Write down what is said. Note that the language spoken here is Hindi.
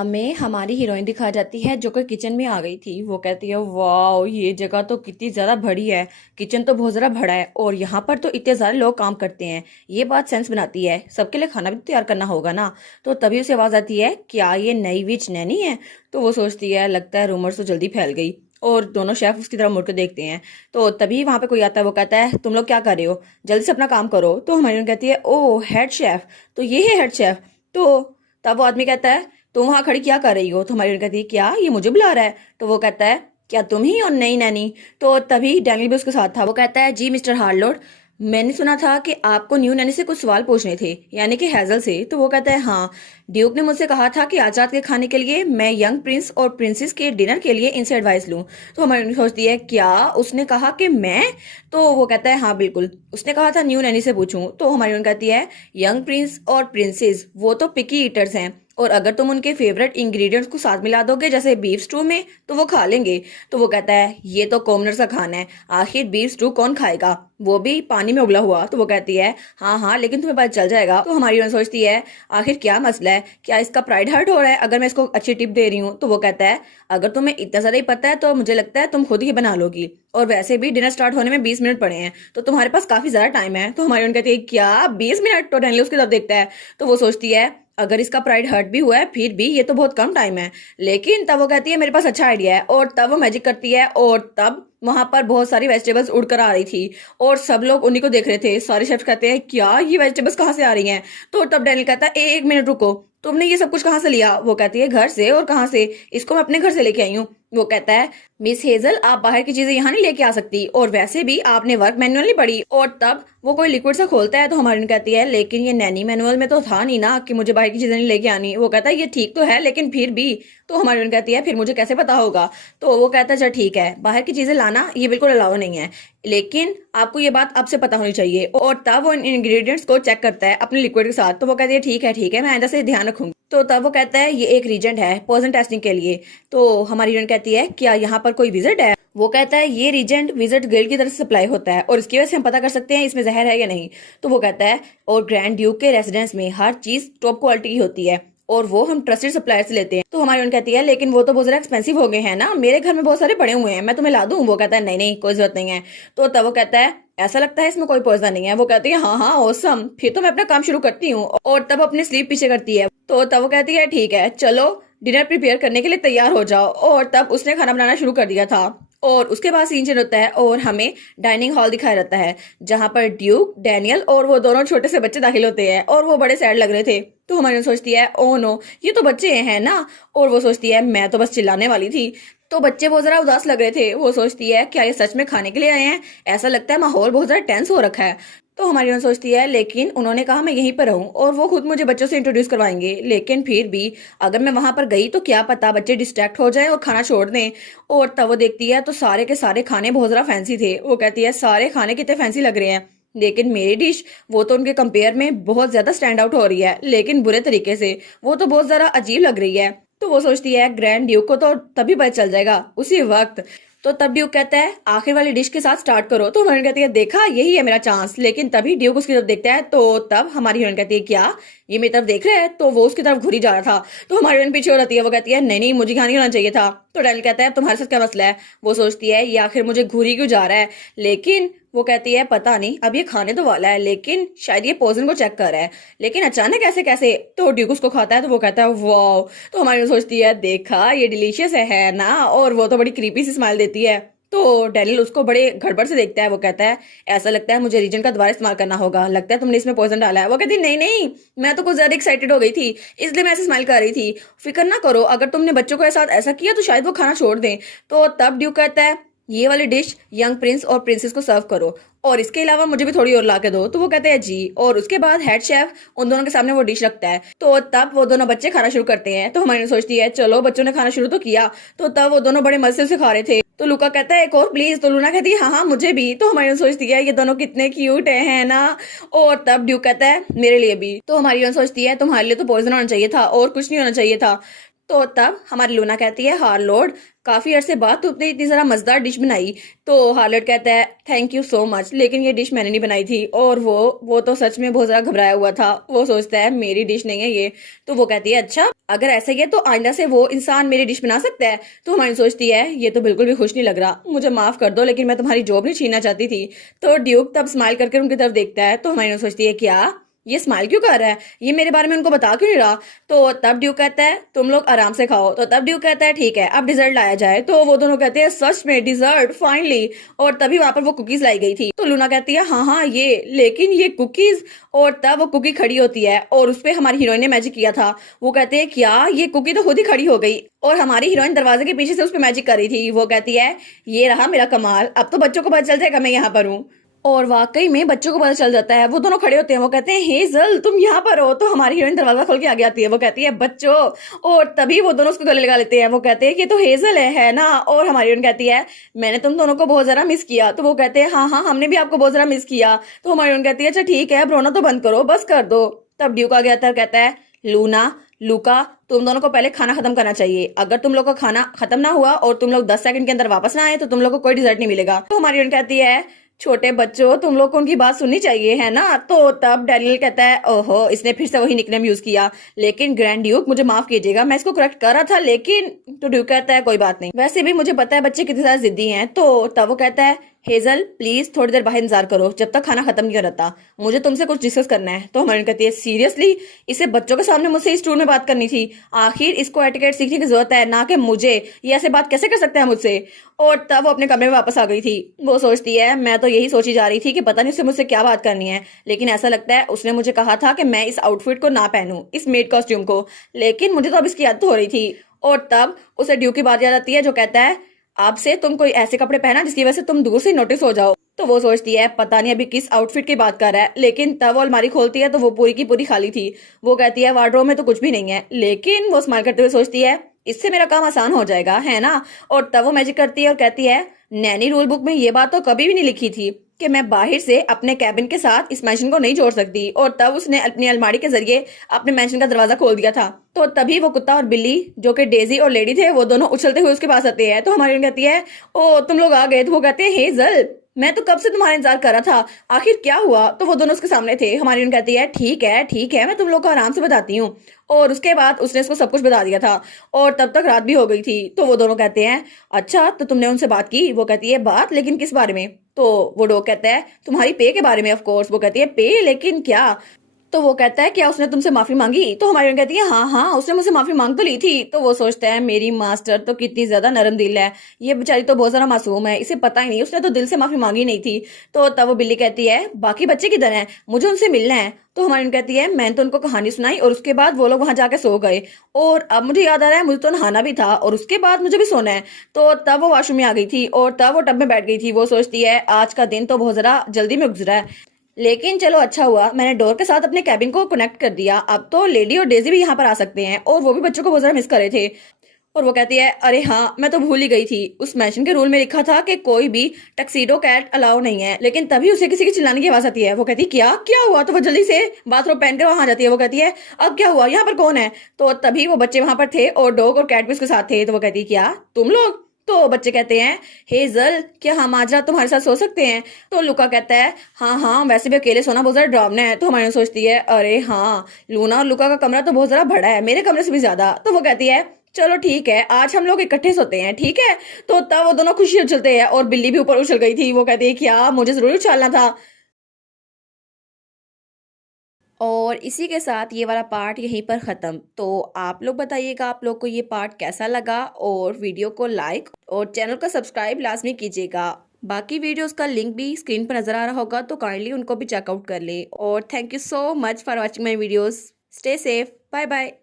हमें हमारी हीरोइन दिखा जाती है जो कि किचन में आ गई थी। वो कहती है वाह ये जगह तो कितनी ज़्यादा बड़ी है, किचन तो बहुत ज़्यादा बड़ा है और यहाँ पर तो इतने सारे लोग काम करते हैं। ये बात सेंस बनाती है, सबके लिए खाना भी तो तैयार करना होगा ना। तो तभी उसे आवाज़ आती है क्या ये नई विच नैनी है। तो वो सोचती है लगता है रूमर तो जल्दी फैल गई। और दोनों शेफ उसकी तरफ मुड़ के देखते हैं। तो तभी वहां पे कोई आता है, वो कहता है तुम लोग क्या कर रहे हो, जल्दी से अपना काम करो। तो हमारी कहती है ओ हेड शेफ, तो ये है हेड शेफ। तो तब वो आदमी कहता है तुम वहां खड़ी क्या कर रही हो। तो हमारी कहती है क्या ये मुझे बुला रहा है। तो वो कहता है क्या तुम ही और नई नैनी। तो तभी डैनियल भी उसके साथ था। वो कहता है जी मिस्टर हार्लोड, मैंने सुना था कि आपको न्यू नैनी से कुछ सवाल पूछने थे, यानी कि हैजल से। तो वो कहता है हाँ, ड्यूक ने मुझसे कहा था कि आज रात के खाने के लिए मैं यंग प्रिंस और प्रिंसेस के डिनर के लिए इनसे एडवाइस लूं। तो हमारी सोचती है क्या उसने कहा कि मैं। तो वो कहता है हाँ बिल्कुल, उसने कहा था न्यू नैनी से पूछूं। तो हमारी कहती है यंग प्रिंस और प्रिंसेस वो तो पिकी ईटर्स हैं, और अगर तुम उनके फेवरेट इंग्रेडिएंट्स को साथ मिला दोगे जैसे बीफ स्टू में तो वो खा लेंगे। तो वो कहता है ये तो कॉमनर सा खाना है, आखिर बीफ स्टू कौन खाएगा, वो भी पानी में उबला हुआ। तो वो कहती है हाँ हाँ लेकिन तुम्हें पता चल जाएगा। तो हमारी सोचती है आखिर क्या मसला है, क्या इसका प्राइड हर्ट हो रहा है अगर मैं इसको अच्छी टिप दे रही हूँ। तो वो कहता है अगर तुम्हें इतना ज्यादा ही पता है तो मुझे लगता है तुम खुद ही बना लोगी, और वैसे भी डिनर स्टार्ट होने में 20 मिनट पड़े हैं तो तुम्हारे पास काफी ज्यादा टाइम है। तो हमारी कहती है क्या 20 मिनट। तो डैनियल उसकी तरफ देखता है। तो वो सोचती है अगर इसका प्राइड हर्ट भी हुआ है फिर भी ये तो बहुत कम टाइम है। लेकिन तब वो कहती है मेरे पास अच्छा आइडिया है, और तब वो मैजिक करती है और तब वहां पर बहुत सारी वेजिटेबल्स उड़कर आ रही थी और सब लोग उन्हीं को देख रहे थे। सारे शेफ कहते हैं क्या ये वेजिटेबल्स कहाँ से आ रही हैं। तो तब डैनियल कहता है एक मिनट रुको, तुमने ये सब कुछ कहाँ से लिया। वो कहती है घर से। और कहाँ से, इसको मैं अपने घर से लेके आई हूँ। वो कहता है मिस हेजल आप बाहर की चीजें यहाँ नहीं लेके आ सकती, और वैसे भी आपने वर्क मैनुअल नहीं पढ़ी। और तब वो कोई लिक्विड सा खोलता है। तो हमारी कहती है लेकिन ये नैनी मैनुअल में तो था नहीं ना कि मुझे बाहर की चीजें नहीं लेके आनी। वो कहता है ये ठीक तो है लेकिन फिर भी। तो हमारी कहती है फिर मुझे कैसे पता होगा। तो वो कहता है चल ठीक है, बाहर की चीजें लाना ये बिल्कुल अलाउ नहीं है, लेकिन आपको ये बात अब से पता होनी चाहिए। और तब वो इंग्रेडिएंट्स को चेक करता है अपने लिक्विड के साथ। तो वो कहती है ठीक है मैं आइंदा से ध्यान रखूंगी। तो तब वो कहता है ये एक रीजेंट है पर्सन टेस्टिंग के लिए। तो हमारी हीरोइन कहती है क्या यहाँ पर कोई विजिट है। वो कहता है ये रीजेंट विजिट गिल्ड की तरफ से सप्लाई होता है और इसकी वजह से हम पता कर सकते हैं इसमें जहर है या नहीं। तो वो कहता है और ग्रैंड ड्यूक के रेसिडेंस में हर चीज टॉप क्वालिटी की होती है और वो हम ट्रस्टेड सप्लायर से लेते हैं। तो हमारी उन कहती है लेकिन वो तो बहुत ज्यादा एक्सपेंसिव हो गए हैं ना, मेरे घर में बहुत सारे पड़े हुए हैं, मैं तुम्हें ला दूं। वो कहता है नहीं नहीं कोई जरूरत नहीं है। तो तब वो कहता है ऐसा लगता है इसमें कोई पॉइजन नहीं है। वो कहती है हाँ हाँ ऑसम, फिर तो मैं अपना काम शुरू करती हूँ। और तब अपनी स्लीप पीछे करती है। तो तब वो कहती है ठीक है चलो डिनर प्रिपेयर करने के लिए तैयार हो जाओ। और तब उसने खाना बनाना शुरू कर दिया था। और उसके बाद सीन चेंज होता है और हमें डाइनिंग हॉल दिखाया जाता है जहां पर ड्यूक डैनियल और वो दोनों छोटे से बच्चे दाखिल होते हैं और वो बड़े सैड लग रहे थे। तो हमारी सोचती है ओ नो ये तो बच्चे हैं ना। और वो सोचती है मैं तो बस चिल्लाने वाली थी। तो बच्चे बहुत जरा उदास लग रहे थे। वो सोचती है क्या ये सच में खाने के लिए आए हैं, ऐसा लगता है माहौल बहुत ज्यादा टेंस हो रखा है। तो हमारी सोचती है लेकिन उन्होंने कहा मैं यहीं पर रहूं और वो खुद मुझे बच्चों से इंट्रोड्यूस करवाएंगे, लेकिन फिर भी अगर मैं वहां पर गई तो क्या पता बच्चे डिस्ट्रैक्ट हो जाए और खाना छोड़ दें। और तब वो देखती है तो सारे के सारे खाने बहुत ज्यादा फैंसी थे। वो कहती है सारे खाने कितने फैंसी लग रहे हैं, लेकिन मेरी डिश वो तो उनके कंपेयर में बहुत ज्यादा स्टैंड आउट हो रही है, लेकिन बुरे तरीके से, वो तो बहुत ज्यादा अजीब लग रही है। तो वो सोचती है ग्रैंड ड्यूक को तो तभी पता चल जाएगा उसी वक्त। तो तब ड्यूक कहता है आखिर वाली डिश के साथ स्टार्ट करो। तो हमारी कहती है देखा यही है मेरा चांस। लेकिन तभी ड्यूक उसकी तरफ देखता है। तो तब हमारी हीरोइन कहती है क्या ये मेरी तरफ देख रहा है। तो वो उसकी तरफ घुरी जा रहा था। तो हमारी हीरोइन पीछे हो जाती है। वो कहती है नहीं नहीं मुझे यहाँ नहीं होना चाहिए था। तो डैनियल कहता है तुम्हारे साथ क्या मसला है। वो सोचती है ये आखिर मुझे घुरी क्यों जा रहा है, लेकिन वो कहती है पता नहीं अब ये खाने तो वाला है लेकिन शायद ये पोजन को चेक कर रहा है, लेकिन अचानक ऐसे कैसे। तो ड्यूक उसको खाता है। तो वो कहता है वाओ। तो हमारी सोचती है देखा ये डिलीशियस है ना, और वो तो बड़ी क्रीपी सी स्माइल देती है। तो डैनियल उसको बड़े गड़बड़ से देखता है। वो कहता है ऐसा लगता है मुझे रीजन का दोबारा इस्तेमाल करना होगा, लगता है तुमने इसमें पॉइजन डाला है। वो कहती है नहीं नहीं मैं तो कुछ ज्यादा एक्साइटेड हो गई थी इसलिए मैं ऐसे स्माइल कर रही थी, फिक्र ना करो अगर तुमने बच्चों के साथ ऐसा किया तो शायद वो खाना छोड़ दें। तो तब ड्यूक कहता है ये वाली डिश यंग प्रिंस और प्रिंसेस को सर्व करो और इसके अलावा मुझे भी थोड़ी और ला के दो। तो वो कहते हैं जी। और उसके बाद हेड शेफ उन दोनों के सामने वो डिश रखता है। तो तब वो दोनों बच्चे खाना शुरू करते हैं। तो हमारी सोचती है चलो बच्चों ने खाना शुरू तो किया। तो तब वो दोनों बड़े मजे से खा रहे थे। तो लुका कहता है एक और प्लीज। तो लूना कहती है हाँ हाँ मुझे भी। तो हमारी सोचती है ये दोनों कितने क्यूट है ना। और तब ड्यूक कहता है मेरे लिए भी। तो हमारी सोचती है तुम्हारे लिए तो पॉइजन होना चाहिए था और कुछ नहीं होना चाहिए था। तो तब हमारी लूना कहती है हार्लोड काफी अरसे बाद तुमने इतनी जरा मजेदार डिश बनाई। तो हार्लट कहता है थैंक यू सो मच, लेकिन ये डिश मैंने नहीं बनाई थी। और वो तो सच में बहुत ज्यादा घबराया हुआ था। वो सोचता है मेरी डिश नहीं है ये। तो वो कहती है अच्छा, अगर ऐसा ही है तो आइंदा से वो इंसान मेरी डिश बना सकता है। तो हमारी सोचती है ये तो बिल्कुल भी खुश नहीं लग रहा, मुझे माफ कर दो, लेकिन मैं तुम्हारी जॉब नहीं छीनना चाहती थी। तो ड्यूक तब स्माइल करके उनकी तरफ देखता है। तो हमारी सोचती है क्या ये स्माइल क्यों कर रहा है, ये मेरे बारे में उनको बता क्यों नहीं रहा। तो तब ड्यूक कहता है तुम लोग आराम से खाओ। तो तब ड्यूक कहता है ठीक है अब डिजर्ट लाया जाए। तो वो दोनों कहते हैं सच में डिजर्ट फाइनली। और तभी वहां पर वो कुकीज लाई गई थी। तो लूना कहती है हाँ हाँ ये, लेकिन ये कुकीज। और तब वो कुकी खड़ी होती है और उस पे हमारी हीरोइन ने मैजिक किया था। वो कहते हैं क्या, ये कुकी तो खुद ही खड़ी हो गई और हमारी हीरोइन दरवाजे के पीछे से उस पे मैजिक कर रही थी। वो कहती है ये रहा मेरा कमाल, अब तो बच्चों को पता चल जाएगा मैं यहाँ पर हूँ। और वाकई में बच्चों को पता चल जाता है। वो दोनों खड़े होते हैं। वो कहते हैं हेजल तुम यहाँ पर हो। तो हमारी हीरोइन दरवाजा खोल के आगे आती है। वो कहती है बच्चों। और तभी वो दोनों उसको गले लगा लेते हैं। वो कहते हैं कि तो हेजल है ना। और हमारी हीरोइन कहती है मैंने तुम दोनों को बहुत जरा मिस किया। तो वो कहते हैं हाँ हाँ हमने भी आपको बहुत जरा मिस किया। तो हमारी हीरोइन कहती है अच्छा ठीक है अब रोना तो बंद करो, बस कर दो। तब ड्यूक आ गया था, कहता है लूना लूका तुम दोनों को पहले खाना खत्म करना चाहिए। अगर तुम लोग का खाना खत्म ना हुआ और तुम लोग 10 सेकंड के अंदर वापस ना आए तो तुम लोग को कोई डिजर्ट नहीं मिलेगा। तो हमारी हीरोइन कहती है छोटे बच्चों तुम लोग को उनकी बात सुननी चाहिए है ना। तो तब डैनियल कहता है ओहो इसने फिर से वही निकनेम यूज किया, लेकिन ग्रैंड ड्यूक मुझे माफ कीजिएगा मैं इसको करेक्ट कर रहा था लेकिन। तो ड्यूक कहता है कोई बात नहीं, वैसे भी मुझे पता है बच्चे कितने ज्यादा जिद्दी हैं। तो तब वो कहता है हेजल प्लीज थोड़ी देर बाहर इंतजार करो जब तक खाना खत्म नहीं हो रहता, मुझे तुमसे कुछ डिस्कस करना है। तो हमारी कहती है सीरियसली, इसे बच्चों के सामने मुझसे इस टूर में बात करनी थी, आखिर इसको एटिकेट सीखने की जरूरत है ना कि मुझे, ये ऐसे बात कैसे कर सकता है मुझसे। और तब वो अपने कमरे में वापस आ गई थी। वो सोचती है मैं तो यही सोची जा रही थी कि पता नहीं उसे मुझसे क्या बात करनी है, लेकिन ऐसा लगता है उसने मुझे कहा था कि मैं इस आउटफिट को ना पहनूं, इस मेड कॉस्ट्यूम को, लेकिन मुझे तो अब इसकी आदत हो रही थी। और तब उसे ड्यू की बात याद आती है जो कहता है अब से तुम कोई ऐसे कपड़े पहना जिसकी वजह से तुम दूर से नोटिस हो जाओ। तो वो सोचती है पता नहीं अभी किस आउटफिट की बात कर रहा है, लेकिन तब वो अलमारी खोलती है तो वो पूरी की पूरी खाली थी। वो कहती है वार्डरोब में तो कुछ भी नहीं है, लेकिन वो स्माइल करते हुए सोचती है इससे मेरा काम आसान हो जाएगा है ना। और तब वो मैजिक करती है और कहती है नैनी रूल बुक में ये बात तो कभी भी नहीं लिखी थी कि मैं बाहर से अपने कैबिन के साथ इस मैंशन को नहीं जोड़ सकती। और तब उसने अपनी अलमारी के जरिए अपने मैंशन का दरवाजा खोल दिया था। तो तभी वो कुत्ता और बिल्ली जो कि डेजी और लेडी थे वो दोनों उछलते हुए उसके पास आते हैं। तो हमारी कहती है ओ तुम लोग आ गए। तो वो कहते हैं हेजल मैं तो कब से तुम्हारा इंतजार कर रहा था, आखिर क्या हुआ। तो वो दोनों उसके सामने थे। हमारी कहती है ठीक है मैं तुम लोग को आराम से बताती हूँ। और उसके बाद उसने उसको सब कुछ बता दिया था और तब तक रात भी हो गई थी। तो वो दोनों कहते हैं अच्छा तो तुमने उनसे बात की। वो कहती है बात, लेकिन किस बारे में। तो वो डॉग कहता है तुम्हारी पे के बारे में ऑफ कोर्स। वो कहती है पे, लेकिन क्या। तो वो कहता है क्या उसने तुमसे माफी मांगी। तो हमारी बहन कहती है हाँ हाँ उसने मुझसे माफी मांग तो ली थी। तो वो सोचता है मेरी मास्टर तो कितनी ज्यादा नरम दिल है, ये बेचारी तो बहुत ज्यादा मासूम है, इसे पता ही नहीं उसने तो दिल से माफी मांगी नहीं थी। तो तब वो बिल्ली कहती है बाकी बच्चे किधर हैं, मुझे उनसे मिलना है। तो हमारी बहन कहती है मैंने तो उनको कहानी सुनाई और उसके बाद वो लोग वहां जाके सो गए और अब मुझे याद आ रहा है मुझे तो नहाना भी था और उसके बाद मुझे भी सोना है। तो तब वो वॉशरूम में आ गई थी और तब वो टब में बैठ गई थी। वो सोचती है आज का दिन तो बहुत जरा जल्दी में गुजरा है, लेकिन चलो अच्छा हुआ मैंने डोर के साथ अपने कैबिन को कनेक्ट कर दिया, अब तो लेडी और डेजी भी यहाँ पर आ सकते हैं और वो भी बच्चों को बहुत ज्यादा मिस कर रहे थे। और वो कहती है अरे हाँ मैं तो भूल ही गई थी, उस मैंशन के रूल में लिखा था कि कोई भी टक्सीडो कैट अलाउ नहीं है। लेकिन तभी उसे किसी की चिल्लाने की आवाज आती है। वो कहती है क्या क्या हुआ। तो वो जल्दी से बाथरूम पहनकर वहां जाती है। वो कहती है अब क्या हुआ, यहाँ पर कौन है। तो तभी वो बच्चे वहां पर थे और डॉग और कैट भी उसके साथ थे। तो वो कहती है क्या तुम लोग। तो बच्चे कहते हैं हेजल क्या हम आज रात तुम्हारे साथ सो सकते हैं। तो लुका कहता है हाँ हाँ वैसे भी अकेले सोना बहुत ज्यादा डरावना है। तो हमारी सोचती है अरे हाँ लूना और लुका का कमरा तो बहुत ज्यादा बड़ा है, मेरे कमरे से भी ज्यादा। तो वो कहती है चलो ठीक है आज हम लोग इकट्ठे सोते हैं ठीक है। तो तब वो दोनों खुशी उछलते हैं और बिल्ली भी ऊपर उछल गई थी। वो कहती है क्या मुझे जरूर उछलना था। और इसी के साथ ये वाला पार्ट यहीं पर ख़त्म। तो आप लोग बताइएगा आप लोग को ये पार्ट कैसा लगा और वीडियो को लाइक और चैनल को सब्सक्राइब लाजमी कीजिएगा। बाकी वीडियोस का लिंक भी स्क्रीन पर नज़र आ रहा होगा तो काइंडली उनको भी चेकआउट कर ले। और thank you so much for watching my videos. Stay safe, bye bye.